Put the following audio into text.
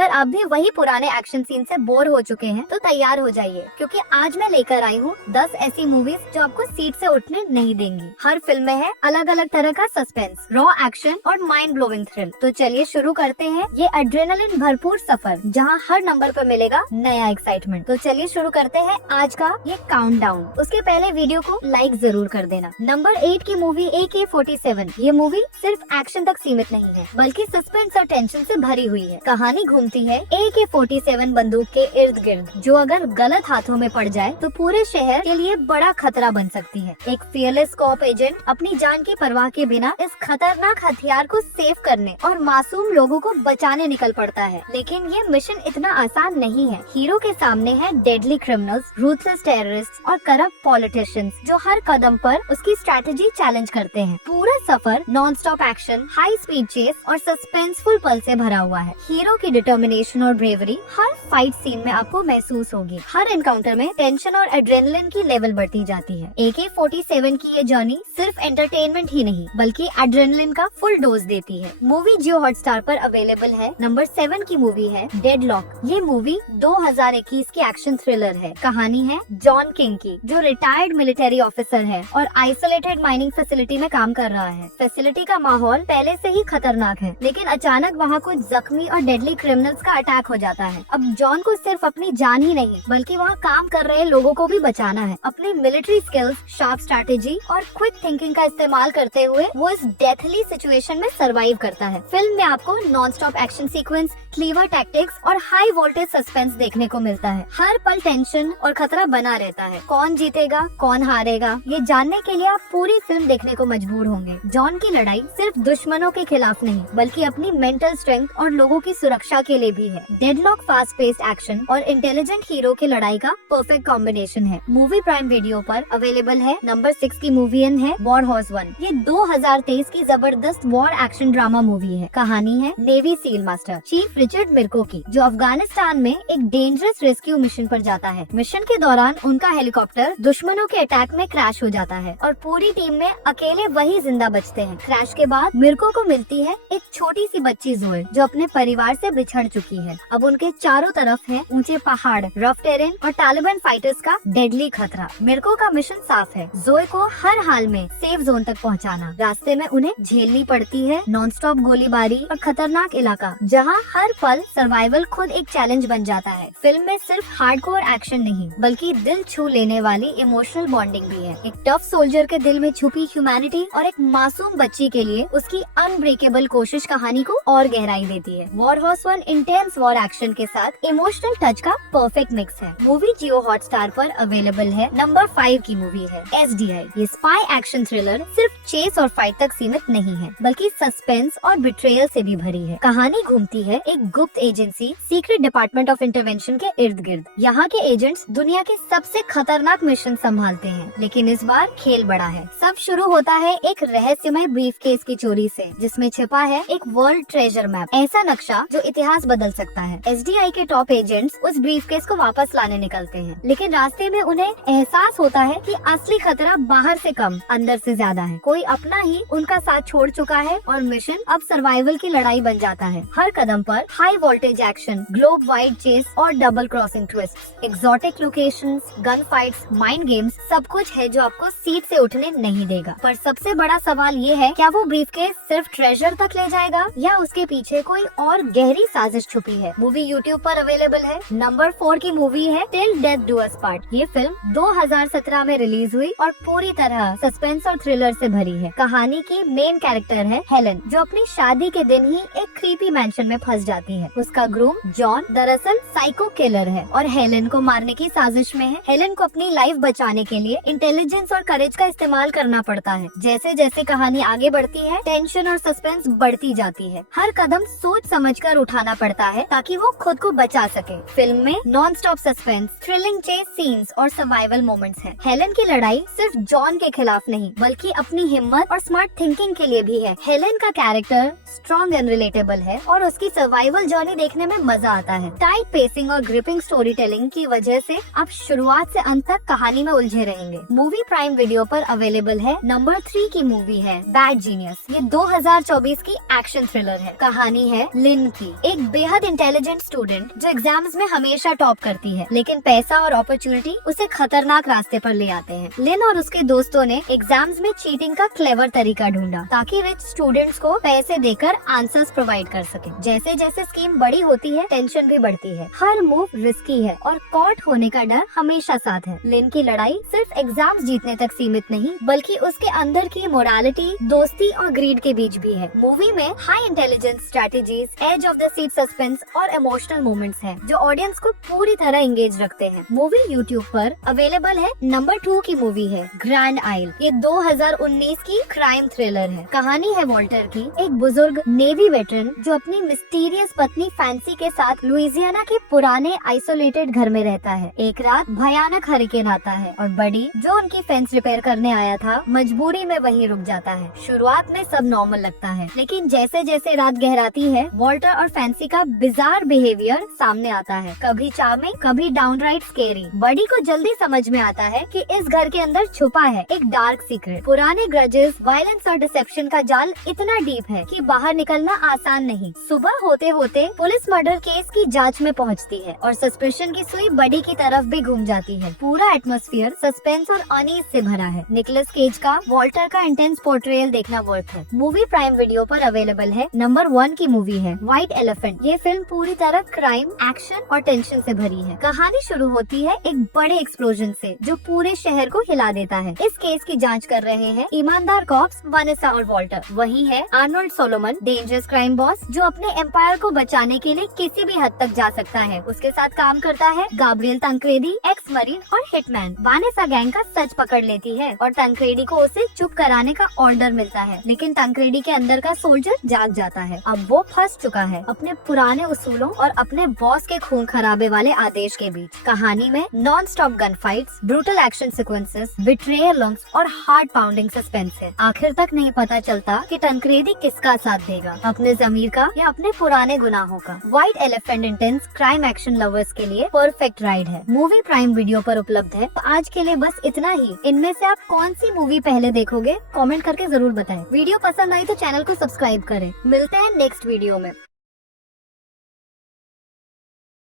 अगर आप भी वही पुराने एक्शन सीन से बोर हो चुके हैं तो तैयार हो जाइए, क्योंकि आज मैं लेकर आई हूँ 10 ऐसी मूवीज जो आपको सीट से उठने नहीं देंगी। हर फिल्म में है अलग अलग तरह का सस्पेंस, रॉ एक्शन और माइंड ब्लोइंग थ्रिल। तो चलिए शुरू करते हैं ये एड्रेनलिन भरपूर सफर, जहाँ हर नंबर पर मिलेगा नया एक्साइटमेंट। तो चलिए शुरू करते हैं आज का ये काउंटडाउन। उसके पहले वीडियो को लाइक जरूर कर देना। नंबर 8 की मूवी AK-47। ये मूवी सिर्फ एक्शन तक सीमित नहीं है, बल्कि सस्पेंस और टेंशन से भरी हुई है। कहानी घूमती है AK-47 बंदूक के इर्द गिर्द, जो अगर गलत हाथों में पड़ जाए तो पूरे शहर के लिए बड़ा खतरा बन सकती है। एक फियरलेस कॉप एजेंट अपनी जान की परवाह के बिना इस खतरनाक हथियार को सेव करने और मासूम लोगों को बचाने निकल पड़ता है। लेकिन ये मिशन इतना आसान नहीं है। हीरो के सामने है डेडली क्रिमिनल्स, रूथलेस टेररिस्ट और करप्ट पॉलिटिशियंस, जो हर कदम पर उसकी स्ट्रैटेजी चैलेंज करते हैं। पूरा सफर non stop action, high speed chase और सस्पेंसफुल पल से भरा हुआ है। हीरो की डिटर्मिनेशन और ब्रेवरी हर फाइट सीन में आपको महसूस होगी। हर एनकाउंटर में टेंशन और एड्रेनलिन की लेवल बढ़ती जाती है। AK-47 की ये जर्नी सिर्फ एंटरटेनमेंट ही नहीं, बल्कि एड्रेनलिन का फुल डोज देती है। मूवी जियो हॉटस्टार पर अवेलेबल है। नंबर 7 की मूवी है डेडलॉक। ये मूवी 2021 की एक्शन थ्रिलर है। कहानी है जॉन किंग की, जो रिटायर्ड मिलिट्री ऑफिसर है और आइसोलेटेड माइनिंग फैसिलिटी में काम कर रहा है। फैसिलिटी का माहौल पहले से ही खतरनाक है, लेकिन अचानक वहाँ कुछ जख्मी और डेडली क्रिमिनल्स का अटैक हो जाता है। अब जॉन को सिर्फ अपनी जान ही नहीं, बल्कि वहाँ काम कर रहे लोगों को भी बचाना है। अपने मिलिट्री स्किल्स, शार्प स्ट्रैटेजी और क्विक थिंकिंग का इस्तेमाल करते हुए वो इस डेथली सिचुएशन में सरवाइव करता है। फिल्म में आपको non stop action sequence, clever tactics और हाई वोल्टेज सस्पेंस देखने को मिलता है। हर पल टेंशन और खतरा बना रहता है। कौन जीतेगा, कौन हारेगा, ये जानने के लिए आप पूरी फिल्म देखने को मजबूर होंगे। जॉन की लड़ाई सिर्फ दुश्मनों के खिलाफ नहीं, बल्कि अपनी मेंटल स्ट्रेंथ और लोगों की सुरक्षा के लिए भी है। डेडलॉक फास्ट पेस्ड एक्शन और इंटेलिजेंट हीरो की लड़ाई का परफेक्ट कॉम्बिनेशन है। मूवी प्राइम वीडियो पर अवेलेबल है। नंबर 6 की मूवी है वॉर हॉर्स 1। ये 2023 की जबरदस्त वॉर एक्शन ड्रामा मूवी है। कहानी है navy SEAL master chief Richard Mirko की, जो अफगानिस्तान में एक डेंजरस रेस्क्यू मिशन पर जाता है। मिशन के दौरान उनका हेलीकॉप्टर दुश्मनों के अटैक में क्रैश हो जाता है और पूरी टीम में अकेले वही जिंदा बचते हैं। क्रैश के बाद मिर्को को मिलती है एक छोटी सी बच्ची जोए, जो अपने परिवार से बिछड़ चुकी है। अब उनके चारों तरफ है ऊंचे पहाड़, रफ टेरेन और तालिबान फाइटर्स का डेडली खतरा। मिर्को का मिशन साफ है, जोए को हर हाल में सेफ जोन तक पहुंचाना। रास्ते में उन्हें झेलनी पड़ती है नॉन स्टॉप गोलीबारी और खतरनाक इलाका, जहां हर पल सर्वाइवल खुद एक चैलेंज बन जाता है। फिल्म में सिर्फ हार्डकोर एक्शन नहीं, बल्कि दिल छू लेने वाली इमोशनल बॉन्डिंग भी है। एक टफ सोल्जर के दिल में छुपी ह्यूमैनिटी और एक मासूम बच्ची के लिए उसकी अनब्रेकेबल कोशिश कहानी को और गहराई देती है। War horse 1 intense war action के साथ इमोशनल टच का परफेक्ट मिक्स है। मूवी जियो हॉटस्टार पर अवेलेबल है। नंबर 5 की मूवी है SDI। ये स्पाई एक्शन थ्रिलर सिर्फ चेस और फाइट तक सीमित नहीं है, बल्कि सस्पेंस और बिट्रेयल से भी भरी है। कहानी घूमती है एक गुप्त agency, secret department of intervention के इर्द गिर्द। यहाँ के एजेंट्स दुनिया के सबसे खतरनाक मिशन संभालते हैं, लेकिन इस बार खेल बड़ा है। सब शुरू होता है एक रहस्यमय ब्रीफकेस की चोरी से, जिसमें छिपा है एक वर्ल्ड ट्रेजर मैप, ऐसा नक्शा जो इतिहास बदल सकता है। SDI के टॉप एजेंट्स उस ब्रीफकेस को वापस लाने निकलते हैं, लेकिन रास्ते में उन्हें एहसास होता है कि असली खतरा बाहर से कम, अंदर से ज्यादा है। कोई अपना ही उनका साथ छोड़ चुका है और मिशन अब सर्वाइवल की लड़ाई बन जाता है। हर कदम पर high voltage action, globe wide chase और double crossing twist, exotic locations, gun fights, mind games, सब कुछ है जो आपको सीट से उठने नहीं देगा। पर सबसे बड़ा सवाल ये है, क्या वो ब्रीफकेस सिर्फ ट्रेजर तक ले जाएगा या उसके पीछे कोई और गहरी साजिश छुपी है। मूवी यूट्यूब पर अवेलेबल है। नंबर 4 की मूवी है till death do us part. ये फिल्म 2017 में रिलीज हुई और पूरी तरह सस्पेंस और थ्रिलर से भरी है। कहानी की मेन कैरेक्टर है हेलन, जो अपनी शादी के दिन ही एक क्रीपी मैंशन में फंस जाती है। उसका ग्रूम जॉन दरअसल साइको किलर है और हेलन को मारने की साजिश में है। हेलन को अपनी लाइफ बचाने के लिए इंटेलिजेंस और करेज का इस्तेमाल करना पड़ता है। जैसे जैसे कहानी आगे बढ़ती है, टेंशन और सस्पेंस बढ़ती जाती है। हर कदम सोच समझकर उठाना पड़ता है ताकि वो खुद को बचा सके। फिल्म में non stop suspense, thrilling chase scenes और सर्वाइवल मोमेंट्स हैं। हेलेन की लड़ाई सिर्फ जॉन के खिलाफ नहीं बल्कि अपनी हिम्मत और स्मार्ट थिंकिंग के लिए भी है। हेलेन का कैरेक्टर स्ट्रॉन्ग एंड रिलेटेबल है और उसकी सर्वाइवल जर्नी देखने में मजा आता है। टाइट पेसिंग और ग्रिपिंग स्टोरी टेलिंग की वजह से आप शुरुआत से अंत तक कहानी में उलझे रहेंगे। मूवी प्राइम वीडियो पर अवेलेबल है। नंबर 3 की मूवी है बैड जीनियस। ये 2024 की एक्शन थ्रिलर है। कहानी है लिन की, एक बेहद इंटेलिजेंट स्टूडेंट जो एग्जाम्स में हमेशा टॉप करती है, लेकिन पैसा और अपॉर्चुनिटी उसे खतरनाक रास्ते पर ले आते हैं। लिन और उसके दोस्तों ने एग्जाम्स में चीटिंग का क्लेवर तरीका ढूंढा ताकि रिच स्टूडेंट्स को पैसे देकर आंसर्स प्रोवाइड कर सके। जैसे जैसे स्कीम बड़ी होती है टेंशन भी बढ़ती है। हर मूव रिस्की है और कॉट होने का डर हमेशा साथ है। लिन की लड़ाई सिर्फ एग्जाम्स जीतने तक सीमित नहीं बल्कि उसके अंदर की मोरालिटी, दोस्ती और ग्रीड के बीच भी है। मूवी में high intelligence strategies, edge of the seat suspense और इमोशनल मोमेंट्स हैं जो ऑडियंस को पूरी तरह एंगेज रखते हैं। मूवी यूट्यूब पर अवेलेबल है। नंबर 2 की मूवी है ग्रैंड आइल। ये 2019 की क्राइम थ्रिलर है। कहानी है वॉल्टर की, एक बुजुर्ग नेवी वेटरन जो अपनी मिस्टीरियस पत्नी फैंसी के साथ लुइजियाना के पुराने आइसोलेटेड घर में रहता है। एक रात भयानक हरिकेन आता है और बडी, जो उनकी फेंस रिपेयर करने आया था, मजबूरी में वहीं रुक जाता है। शुरुआत में सब नॉर्मल लगता है, लेकिन जैसे जैसे रात गहराती है वॉल्टर और फैंसी का बिजार बिहेवियर सामने आता है। कभी चार्मिंग, कभी डाउनराइट स्केरी। बडी को जल्दी समझ में आता है कि इस घर के अंदर छुपा है एक डार्क सीक्रेट। पुराने ग्रजेस, वायलेंस और डिसेप्शन का जाल इतना डीप है कि बाहर निकलना आसान नहीं। सुबह होते होते पुलिस मर्डर केस की जांच में पहुंचती है और सस्पेशन की सुई बडी की तरफ भी घूम जाती है। पूरा एटमॉस्फेयर सस्पेंस और अनईज से भरा है। निकोलस केज का वॉल्टर का इंटेंस पोर्ट्रेयल देखना वर्थ है। मूवी प्राइम वीडियो पर अवेलेबल है। नंबर 1 की मूवी है व्हाइट एलिफेंट। ये फिल्म पूरी तरह क्राइम, एक्शन और टेंशन से भरी है। कहानी शुरू होती है एक बड़े एक्सप्लोजन से जो पूरे शहर को हिला देता है। इस केस की जांच कर रहे हैं ईमानदार कॉप्स वानेसा और वॉल्टर। वही है Arnold Solomon, dangerous crime boss जो अपने एम्पायर को बचाने के लिए किसी भी हद तक जा सकता है। उसके साथ काम करता है गाब्रिएल तंक्रेडी, एक्स मरीन और हिटमैन। वानेसा गैंग का सच पकड़ लेती है और तंक्रेडी को उसे चुप कराने का ऑर्डर मिलता है, लेकिन तंक्रेडी के अंदर का सोल्जर जाग जाता है। अब वो फंस चुका है अपने पुराने उसूलों और अपने बॉस के खून खराबे वाले आदेश के बीच। कहानी में non stop gun fights, brutal action sequences, betrayal और हार्ट पाउंडिंग सस्पेंस है। आखिर तक नहीं पता चलता कि तंक्रेडी किसका साथ देगा, अपने जमीर का या अपने पुराने गुनाहों का। White elephant intense crime action lovers के लिए परफेक्ट राइड है। मूवी प्राइम वीडियो पर उपलब्ध है। तो आज के लिए बस इतना ही। इनमें से आप कौन सी मूवी पहले देखोगे कमेंट करके जरूर बताएं। वीडियो पसंद आई तो चैनल को सब्सक्राइब करें। मिलते हैं नेक्स्ट वीडियो में।